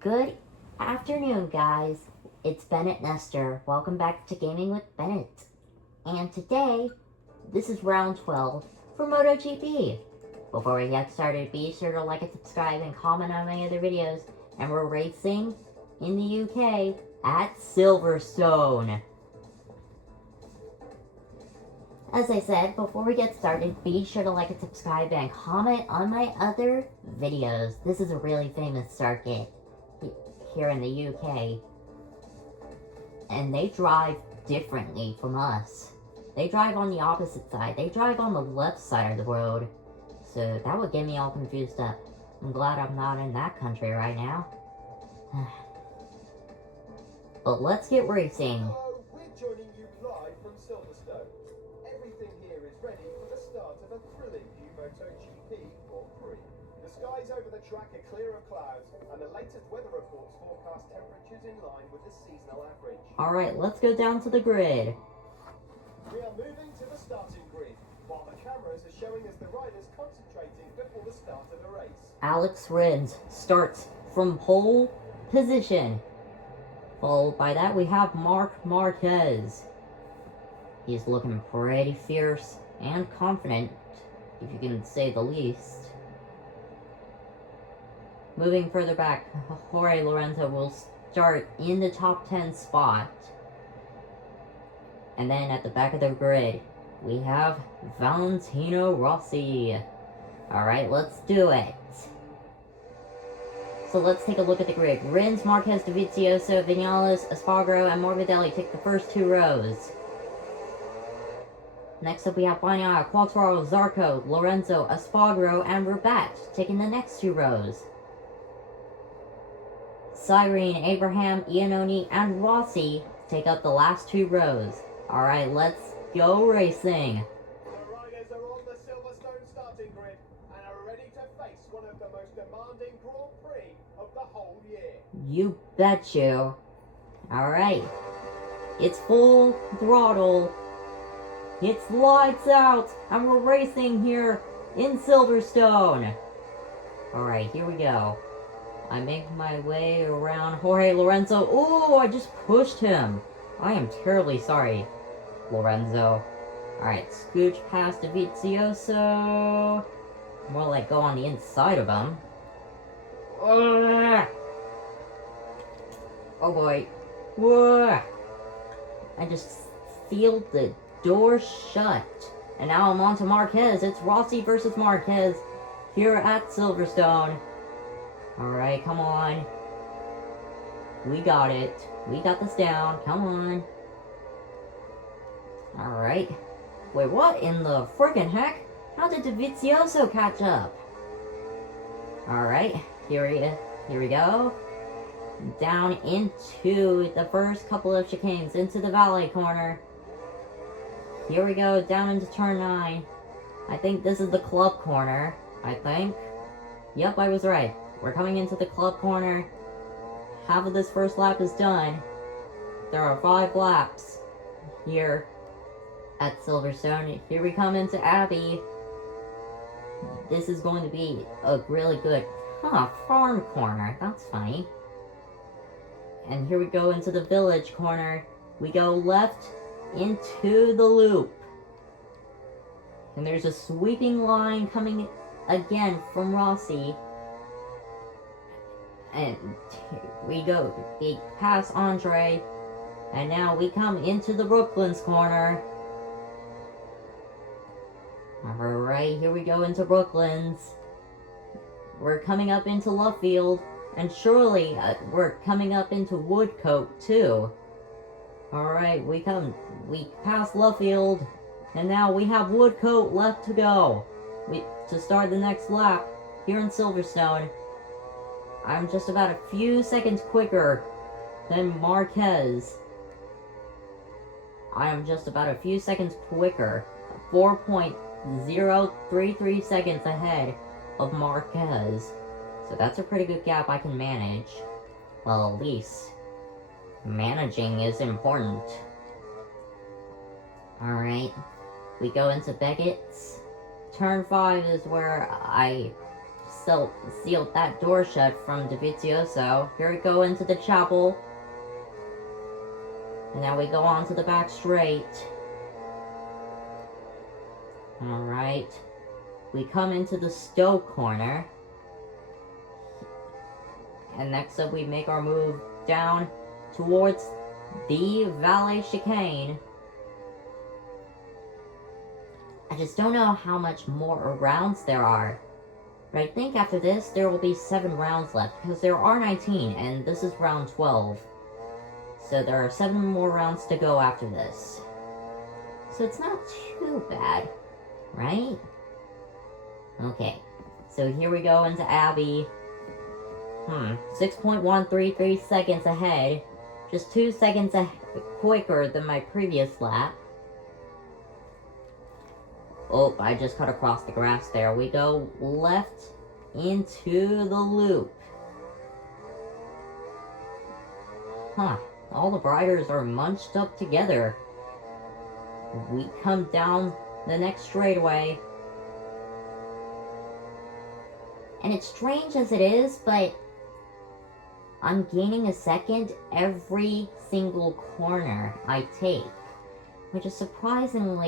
Good afternoon, guys. It's Bennett Nestor. Welcome back to Gaming with Bennett. And today, this is round 12 for MotoGP. Before we get started, be sure to like and subscribe and comment on my other videos. And we're racing in the UK at Silverstone. As I said, before we get started, be sure to like and subscribe and comment on my other videos. This is a really famous circuit here in the UK. And they drive differently from us. They drive on the opposite side. They drive on the left side of the road. So that would get me all confused up. I'm glad I'm not in that country right now. But let's get racing. Hello, we're joining you live from Silverstone. Everything here is ready for the start of a thrilling new MotoGP Grand Prix. The skies over the track are clear of clouds, and the latest weather reports forecast temperatures in line with the seasonal average. Alright, let's go down to the grid. We are moving to the starting grid, while the cameras are showing us the riders concentrating before the start of the race. Alex Rins starts from pole position. Followed by that, we have Marc Marquez. He's looking pretty fierce and confident, if you can say the least. Moving further back, Jorge Lorenzo will start in the top 10 spot. And then at the back of the grid, we have Valentino Rossi. Alright, let's do it. So let's take a look at the grid. Rins, Marquez, Dovizioso, Vinales, Espargaro, and Morbidelli take the first two rows. Next up we have Bagnaia, Quartararo, Zarco, Lorenzo, Espargaro, and Rabat taking the next two rows. Cyrene, Abraham, Iannone, and Rossi take up the last two rows. Alright, let's go racing. The riders are on the Silverstone starting grid and are ready to face one of the most demanding Grand Prix of the whole year. You bet you. Alright. It's full throttle. It's lights out. And we're racing here in Silverstone. Alright, here we go. I make my way around Jorge Lorenzo. Oh, I just pushed him. I am terribly sorry, Lorenzo. Alright, scooch past Dovizioso. More like go on the inside of him. Oh boy. Whoa. I just sealed the door shut. And now I'm on to Marquez. It's Rossi versus Marquez here at Silverstone. Alright, come on. We got it. We got this down. Come on. Alright. Wait, what in the friggin' heck? How did Dovizioso catch up? Alright, here we go. Down into the first couple of chicanes, into the valet corner. Here we go, down into turn 9. I think this is the club corner, I think. Yep, I was right. We're coming into the club corner. Half of this first lap is done. There are 5 laps here at Silverstone. Here we come into Abbey. This is going to be a really good, farm corner. That's funny. And here we go into the village corner. We go left into the loop. And there's a sweeping line coming again from Rossi. And we pass Andre. And now we come into the Brooklands corner. Alright, here we go into Brooklands. We're coming up into Lovefield. And surely we're coming up into Woodcote too. Alright, we pass Lovefield. And now we have Woodcote left to go. To start the next lap here in Silverstone. I'm just about a few seconds quicker than Marquez. I am just about a few seconds quicker. 4.033 seconds ahead of Marquez. So that's a pretty good gap I can manage. Well, at least managing is important. Alright. We go into Beckett's. Turn 5 is where I sealed that door shut from Dovizioso. Here we go into the chapel. And now we go on to the back straight. Alright. We come into the Stowe corner. And next up we make our move down towards the Valley chicane. I just don't know how much more rounds there are. But I think after this there will be 7 rounds left, because there are 19 and this is round 12. So there are 7 more rounds to go after this. So it's not too bad, right? Okay, so here we go into Abbey. 6.133 seconds ahead. Just 2 seconds quicker than my previous lap. Oh, I just cut across the grass there. We go left into the loop. All the riders are munched up together. We come down the next straightaway. And it's strange as it is, but I'm gaining a second every single corner I take, which is surprising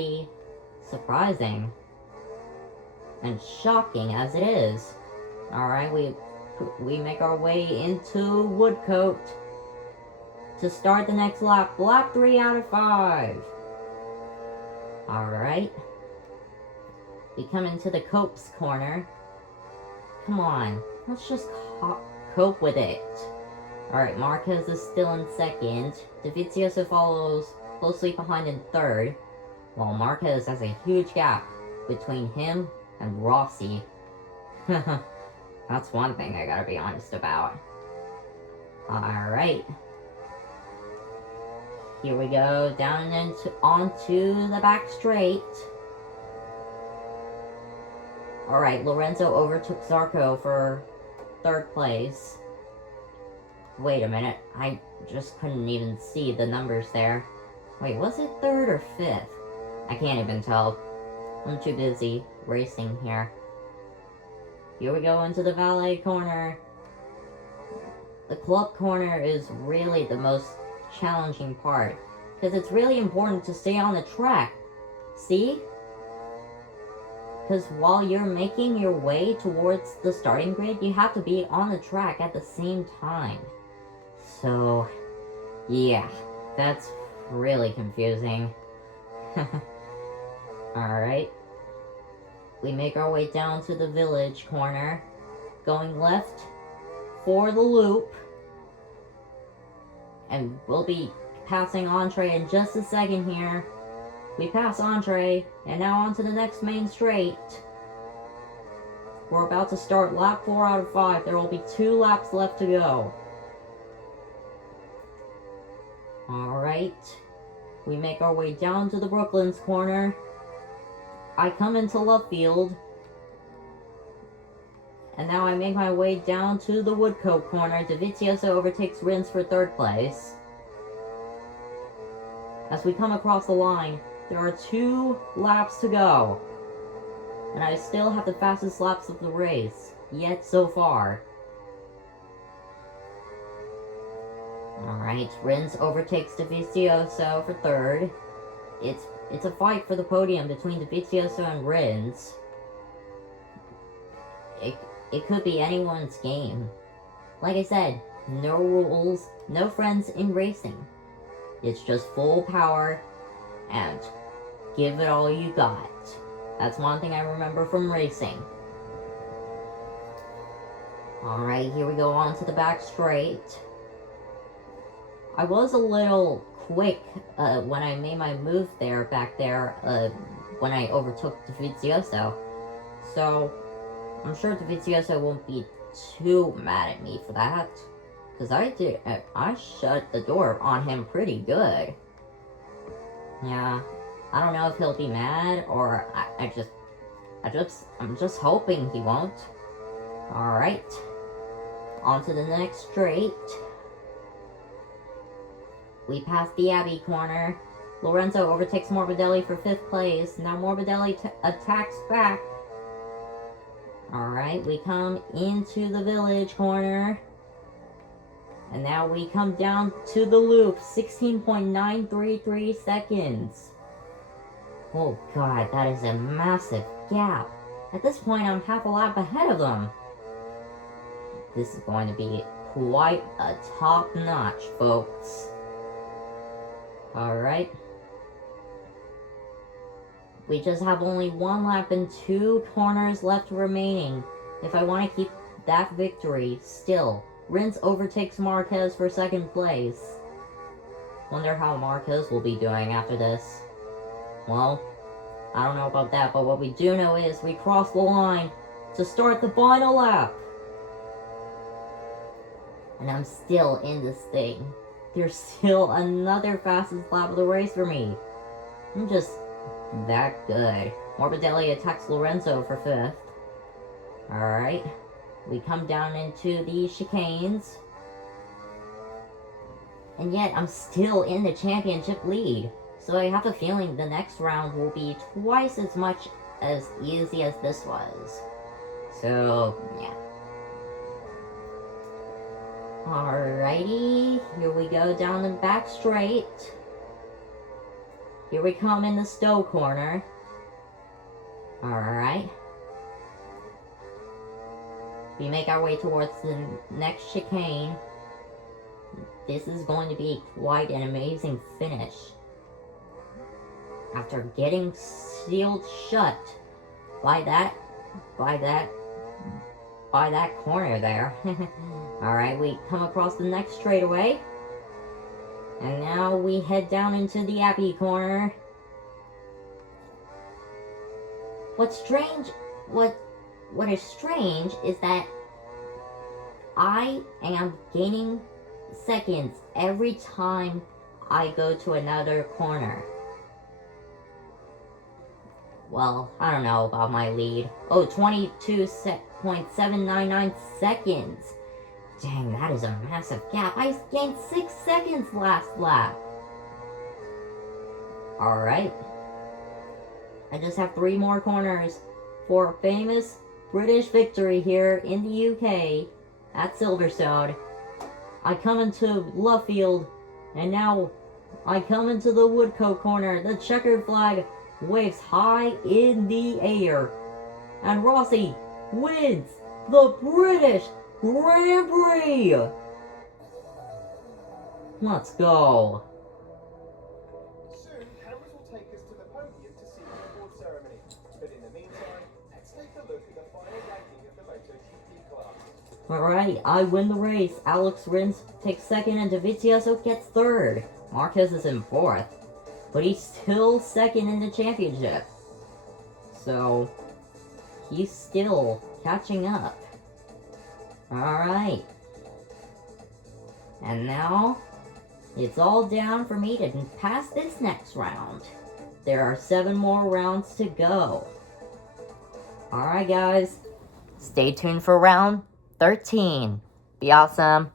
and shocking as it is. Alright, we make our way into Woodcote to start the next lap. Lap 3 out of 5. Alright. We come into the Copes corner. Come on, let's just cope with it. Alright, Marquez is still in second. Dovizioso follows closely behind in third, while Marquez has a huge gap between him and Rossi. That's one thing I gotta be honest about. Alright. Here we go, down and onto the back straight. Alright, Lorenzo overtook Zarco for 3rd place. Wait a minute, I just couldn't even see the numbers there. Wait, was it 3rd or 5th? I can't even tell. I'm too busy racing here. Here we go into the valet corner. The club corner is really the most challenging part, because it's really important to stay on the track. See? Because while you're making your way towards the starting grid, you have to be on the track at the same time. So, yeah, that's really confusing. Alright. We make our way down to the village corner, going left for the loop. And we'll be passing Entree in just a second here. We pass Entree, and now on to the next main straight. We're about to start lap 4 out of 5. There will be 2 laps left to go. Alright. We make our way down to the Brooklands corner. I come into Lovefield. And now I make my way down to the Woodcote corner. Dovizioso overtakes Rins for 3rd place. As we come across the line, there are 2 laps to go. And I still have the fastest laps of the race, yet so far. Alright, Rins overtakes Dovizioso for 3rd. It's a fight for the podium between Dovizioso and Rins. It could be anyone's game. Like I said, no rules, no friends in racing. It's just full power, and give it all you got. That's one thing I remember from racing. Alright, here we go on to the back straight. I was a little quick when I made my move back there, when I overtook Dovizioso. So, I'm sure Dovizioso won't be too mad at me for that. Because I shut the door on him pretty good. Yeah, I don't know if he'll be mad, or I'm just hoping he won't. Alright. On to the next straight. We pass the Abbey corner. Lorenzo overtakes Morbidelli for 5th place. Now Morbidelli attacks back. Alright, we come into the village corner. And now we come down to the loop. 16.933 seconds. Oh god, that is a massive gap. At this point, I'm half a lap ahead of them. This is going to be quite a top notch, folks. Alright. We just have only 1 lap and 2 corners left remaining. If I want to keep that victory, still, Rins overtakes Marquez for 2nd place. Wonder how Marquez will be doing after this. Well, I don't know about that, but what we do know is we crossed the line to start the final lap. And I'm still in this thing. There's still another fastest lap of the race for me. I'm just that good. Morbidelli attacks Lorenzo for 5th. Alright. We come down into the chicanes. And yet, I'm still in the championship lead. So I have a feeling the next round will be twice as much as easy as this was. So, yeah. Alrighty, here we go down the back straight. Here we come in the Stowe corner. Alright. We make our way towards the next chicane. This is going to be quite an amazing finish. After getting sealed shut by that corner there. Alright, we come across the next straightaway. And now we head down into the Abbey corner. What is strange is that I am gaining seconds every time I go to another corner. Well, I don't know about my lead. Oh, 22.799 seconds. Dang, that is a massive gap. I gained 6 seconds last lap. Alright. I just have 3 more corners for a famous British victory here in the UK at Silverstone. I come into Luffield, and now I come into the Woodcote corner. The checkered flag waves high in the air. And Rossi wins the British Grand Prix! Let's go. Soon, cameras will take us to the podium to see the award ceremony. But in the meantime, let's take a look at the final ranking of the MotoGP class. Alright, I win the race. Alex Rins takes 2nd and Dovizioso gets 3rd. Marquez is in 4th. But he's still 2nd in the championship. So, he's still catching up. Alright. And now, it's all down for me to pass this next round. There are 7 more rounds to go. Alright guys, stay tuned for round 13. Be awesome.